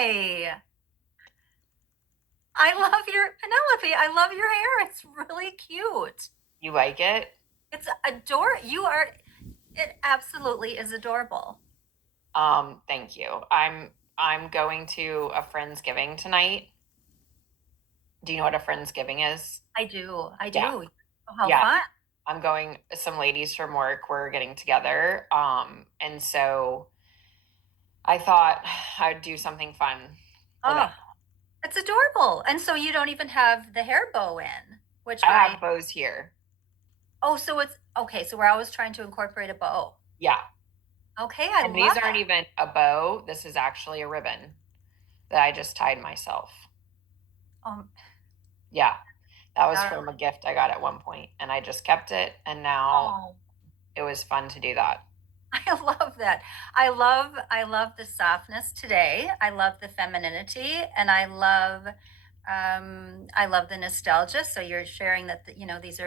Hi. I love your Penelope. I love your hair. It's really cute. You like it? It's you are it absolutely is adorable. Thank you. I'm going to a Friendsgiving tonight. Do you know what a Friendsgiving is? I do. I Yeah. do. Oh, how Yeah. fun. I'm going, some ladies from work, we're getting together. And so I thought I'd do something fun for them. Oh, it's adorable. And so you don't even have the hair bow in, which I have bows here. oh, so it's okay. So we're always trying to incorporate a bow. Yeah. Okay, I And these love aren't even a bow. This is actually a ribbon that I just tied myself. um, Yeah. That was that, from a gift I got at one point, and I just kept it. And now oh, it was fun to do that. I love that. I love the softness today. I love the femininity and I love the nostalgia. So you're sharing that these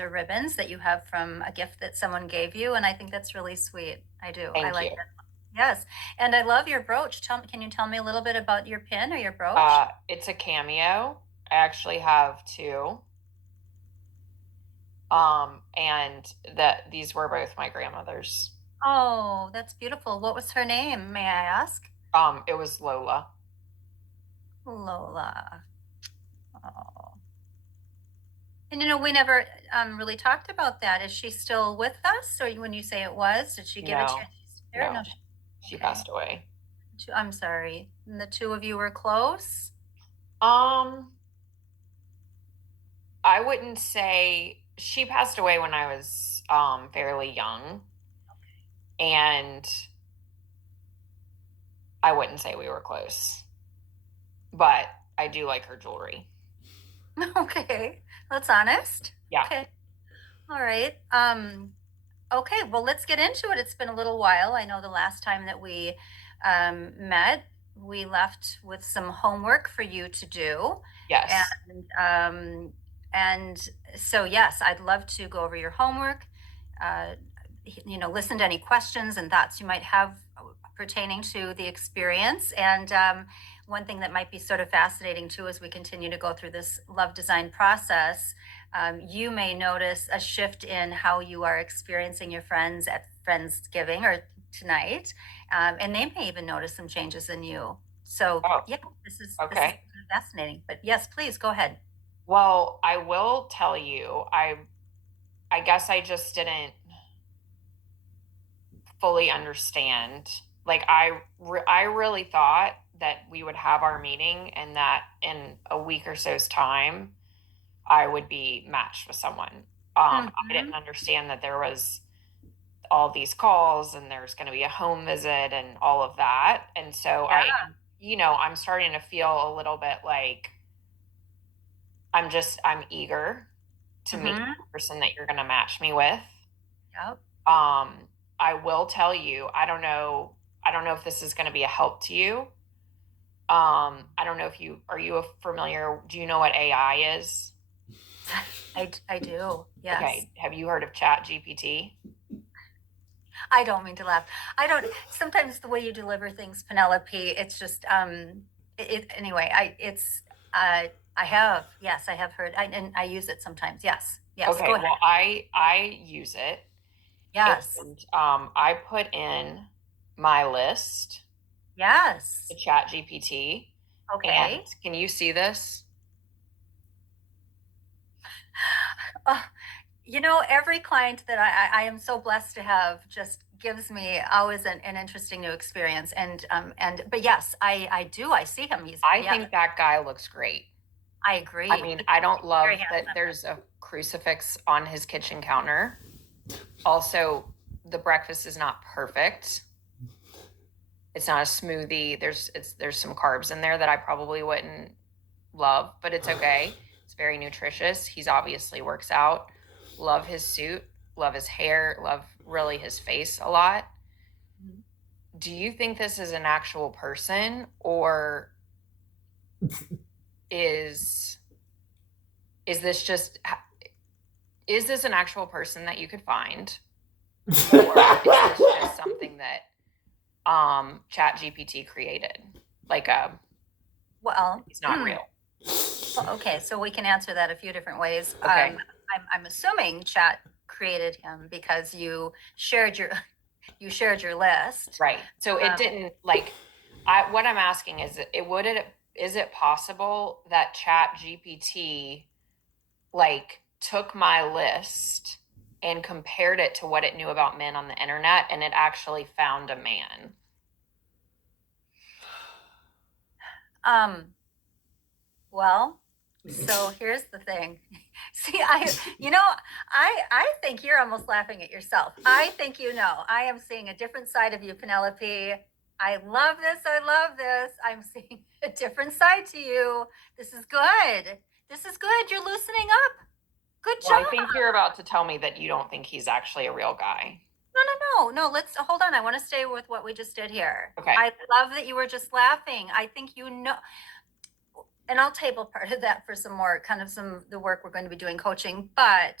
are ribbons that you have from a gift that someone gave you and I think that's really sweet. I do. I Thank like you. it. Yes. And I love your brooch. Can you tell me a little bit about your pin or your brooch? It's a cameo. I actually have two. And that these were both my grandmother's. Oh, that's beautiful. What was her name, may I ask? It was Lola. Lola. Oh. And we never really talked about that. Is she still with us? Or when you say it was, did she give it to you? No, She's there? No, no, she okay. passed away. I'm sorry. And the two of you were close? Um, I wouldn't say she passed away when I was fairly young, and I wouldn't say we were close, but I do like her jewelry. Okay. That's honest. Yeah. Okay. All right. Okay, well, let's get into it. It's been a little while. I know the last time that we met, we left with some homework for you to do. Yes. And and so yes, I'd love to go over your homework, uh, listen to any questions and thoughts you might have pertaining to the experience. And one thing that might be sort of fascinating too as we continue to go through this love design process, you may notice a shift in how you are experiencing your friends at Friendsgiving or tonight, and they may even notice some changes in you. So Oh, yeah, this is okay. fascinating. But yes, please go ahead. Well, I will tell you, I guess I just didn't fully understand. Like I really thought that we would have our meeting and that in a week or so's time I would be matched with someone. I didn't Hmm. understand that there was all these calls and there's going to be a home visit and all of that. And so Yeah. I'm starting to feel a little bit like I'm eager to meet the Hmm. person that you're going to match me with. Yep. I will tell you, I don't know if this is going to be a help to you. I don't know if are you familiar, do you know what AI is? I do. Yes. Okay. Have you heard of Chat GPT? I don't mean to laugh. I don't. Sometimes the way you deliver things, Penelope, it's just anyway. I have, yes, I have heard, and I use it sometimes. Yes, yes. Go Okay. ahead. Well, I use it Yes, and I put in my list yes. to Chat GPT. And Okay. can you see this? Oh, every client that I am so blessed to have just gives me always an interesting new experience. But yes, I do. I see him. I Yeah. think that guy looks great. I I agree. mean, He's I don't very love that handsome. there's a crucifix on his kitchen counter. Also, the breakfast is not perfect. It's not a smoothie. There's some carbs in there that I probably wouldn't love, but it's okay. It's very nutritious. He's obviously works out. Love his suit, love his hair, love really his face a lot. Do you think this is an actual person or is is this just is this an actual person that you could find or is this just something that Chat GPT created? like Well, he's not real. well, okay, so we can answer that a few different ways. Okay. I'm assuming chat created him because shared your you shared your list. Right. So it Um, didn't like what I'm asking is is it possible that Chat GPT like took my list and compared it to what it knew about men on the internet and it actually found a man? um, well, so here's the thing. See, I think you're almost laughing at yourself. I think I am seeing a different side of you, Penelope. I love this. I love this. I'm seeing a different side to you. This is good. This is good. You're loosening up. Good Well, I job. think you're about to tell me that you don't think he's actually a real guy. No. Let's hold on. I want to stay with what we just did here. Okay. I love that you were just laughing. I think and I'll table part of that for some more kind of the work we're going to be doing coaching. But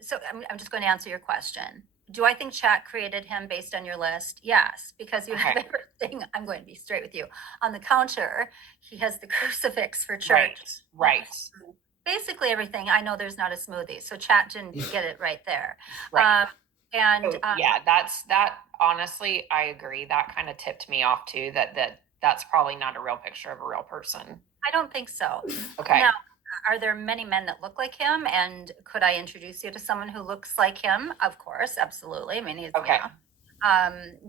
so I'm just going to answer your question. Do I think chat created him based on your list? Yes, because you have Okay. everything. I'm going to be straight with you. On the counter, he has the crucifix for Right. church. Right. Basically everything. I know there's not a smoothie, so chat didn't get it right there. Right. And So, yeah, that honestly, I agree. That kind of tipped me off too, that's probably not a real picture of a real person. I don't think so. Okay. Now, are there many men that look like him? And could I introduce you to someone who looks like him? Of course, absolutely. I mean, Okay. yeah.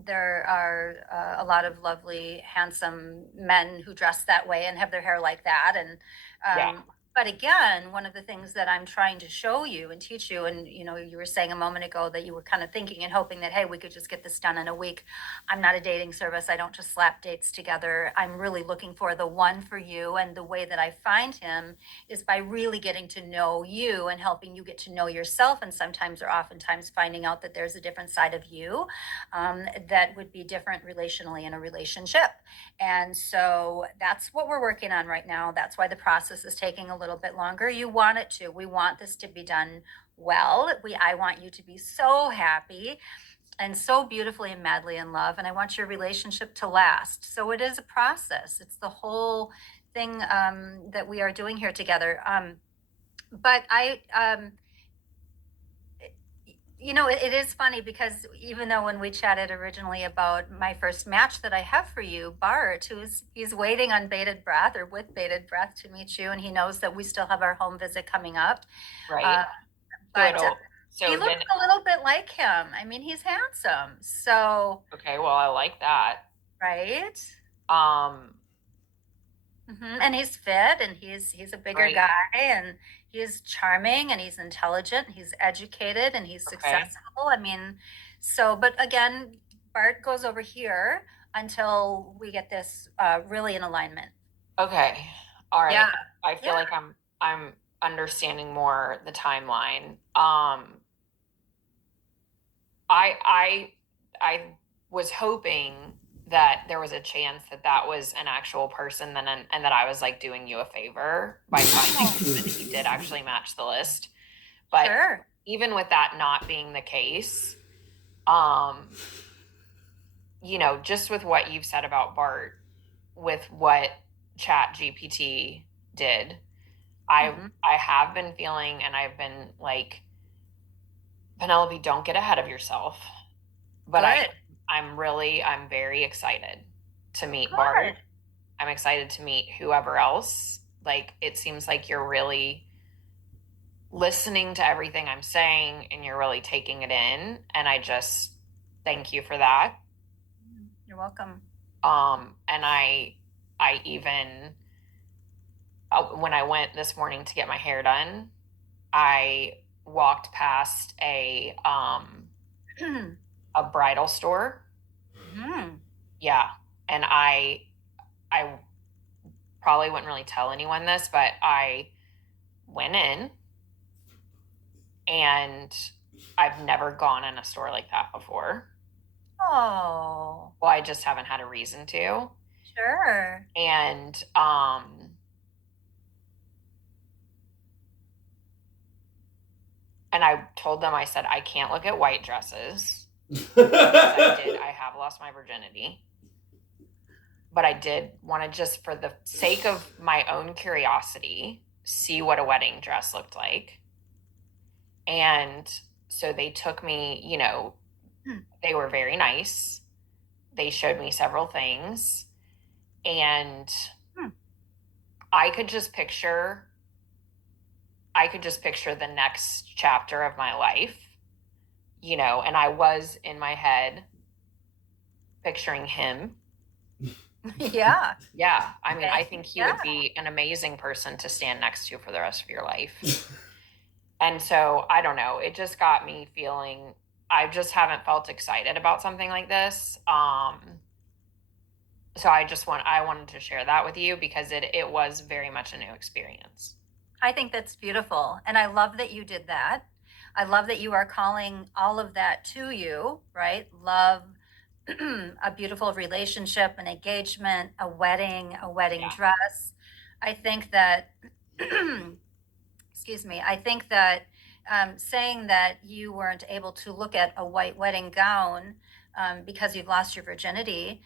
There are a lot of lovely, handsome men who dress that way and have their hair like that. And Yeah. but again, one of the things that I'm trying to show you and teach you, and you were saying a moment ago that you were kind of thinking and hoping that, hey, we could just get this done in a week. I'm not a dating service. I don't just slap dates together. I'm really looking for the one for you. And the way that I find him is by really getting to know you and helping you get to know yourself. And sometimes or oftentimes finding out that there's a different side of you that would be different relationally in a relationship. And so that's what we're working on right now. That's why the process is taking a little bit longer. You want it to. We want this to be done well. I want you to be so happy and so beautifully and madly in love. And I want your relationship to last. So it is a process. It's the whole thing that we are doing here together. But it is funny because even though when we chatted originally about my first match that I have for you, Bart, he's waiting on bated breath or with bated breath to meet you, and he knows that we still have our home visit coming up. Right. So But it'll he so looks then a little bit like him. I mean, he's handsome. So, okay, well, I like that. right? Um, And he's fit, and he's a bigger right. guy, and he's charming, and he's intelligent, and he's educated, and he's Okay. successful. I mean, so but again, Bart goes over here until we get this really in alignment. Okay. All right. Yeah, I feel yeah. like I'm understanding more the timeline. I was hoping that there was a chance that that was an actual person then and that I was like doing you a favor by finding that he did actually match the list. But Sure. even with that not being the case, um, just with what you've said about Bart, with what Chat GPT did, I have been feeling and I've been like, Penelope, don't get ahead of yourself. But Good. I'm very excited to meet Bart. Good. I'm excited to meet whoever else. Like it seems like you're really listening to everything I'm saying and you're really taking it in. And I just thank you for that. You're welcome. And I even when I went this morning to get my hair done, I walked past a bridal store. Yeah, and I probably wouldn't really tell anyone this, but I went in and I've never gone in a store like that before. Oh, Well, I just haven't had a reason to. sure. And I told them, I said, I can't look at white dresses. Because I have lost my virginity. but I did want to, just for the sake of my own curiosity, see what a wedding dress looked like. And so they took me, Hmm. they were very nice. They showed me several things, and Hmm. I could just picture I could just picture the next chapter of my life, and I was in my head picturing him. Yeah. Yeah, I mean, Okay. I think he Yeah. would be an amazing person to stand next to for the rest of your life. And so I don't know, it just got me feeling I just haven't felt excited about something like this. So I wanted to share that with you because it was very much a new experience. I think that's beautiful. And I love that you did that. I love that you are calling all of that to you, right? Love, a beautiful relationship, an engagement, a wedding Yeah. dress. I think that, excuse me, I think that saying that you weren't able to look at a white wedding gown because you've lost your virginity,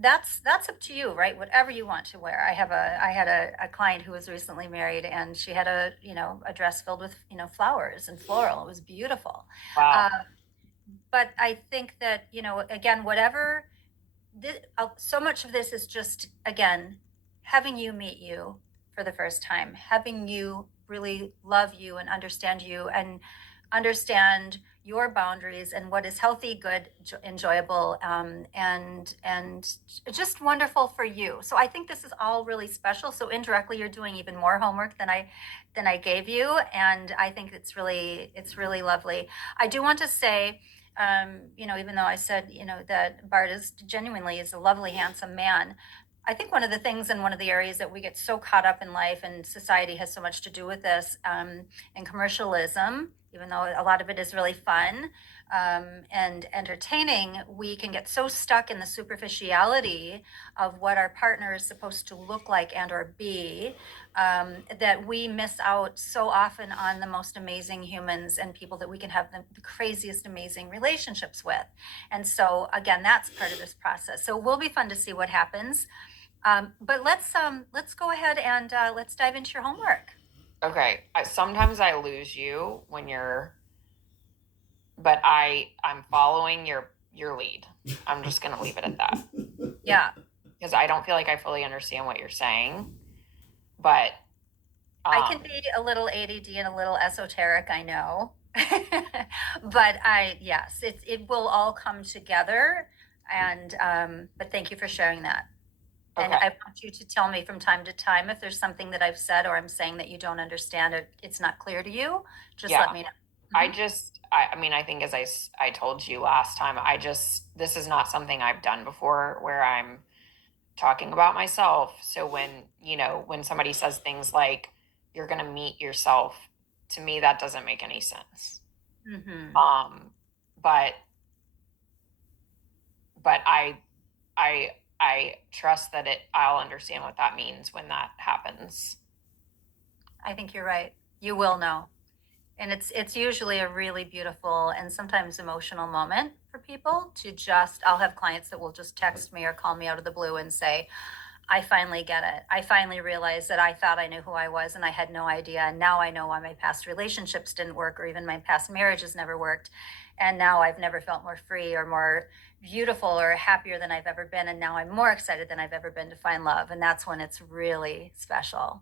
that's up to you, right? Whatever you want to wear. I had a client who was recently married, and she had a dress filled with flowers and floral. It was beautiful. Uh, Wow. but I think that again, whatever so much of this is just, again, having you meet you for the first time, having you really love you and understand your boundaries and what is healthy, good, enjoyable, and just wonderful for you. So I think this is all really special. So indirectly, you're doing even more homework than I gave you, and I think it's really lovely. I do want to say, even though I said, that Bart is a lovely, handsome man. I think one of the things and one of the areas that we get so caught up in life, and society has so much to do with this, and commercialism, even though a lot of it is really fun and entertaining, we can get so stuck in the superficiality of what our partner is supposed to look like and or be, that we miss out so often on the most amazing humans and people that we can have the craziest, amazing relationships with. And so, again, that's part of this process. So, it will be fun to see what happens. But let's go ahead and let's dive into your homework. Okay. Sometimes I lose you when but I'm following your lead. I'm just going to leave it at that Yeah, because I don't feel like I fully understand what you're saying. But I can um be a little ADD and a little esoteric, I know. But yes, it will all come together. And but thank you for sharing that. And okay. I want you to tell me from time to time if there's something that I've said or I'm saying that you don't understand or it's not clear to you. Just let Yeah. me know. I Mhm. just I mean, I think as I told you last time, this is not something I've done before where I'm talking about myself. So when somebody says things like you're going to meet yourself, to me that doesn't make any sense. Mhm. Um but but I trust that I'll understand what that means when that happens. I think you're right. You will know. And it's usually a really beautiful and sometimes emotional moment for people to just I'll have clients that will just text me or call me out of the blue and say, I finally get it. I finally realized that I thought I knew who I was and I had no idea. And now I know why my past relationships didn't work or even my past marriages never worked. And now I've never felt more free or more beautiful or happier than I've ever been. And now I'm more excited than I've ever been to find love. And that's when it's really special.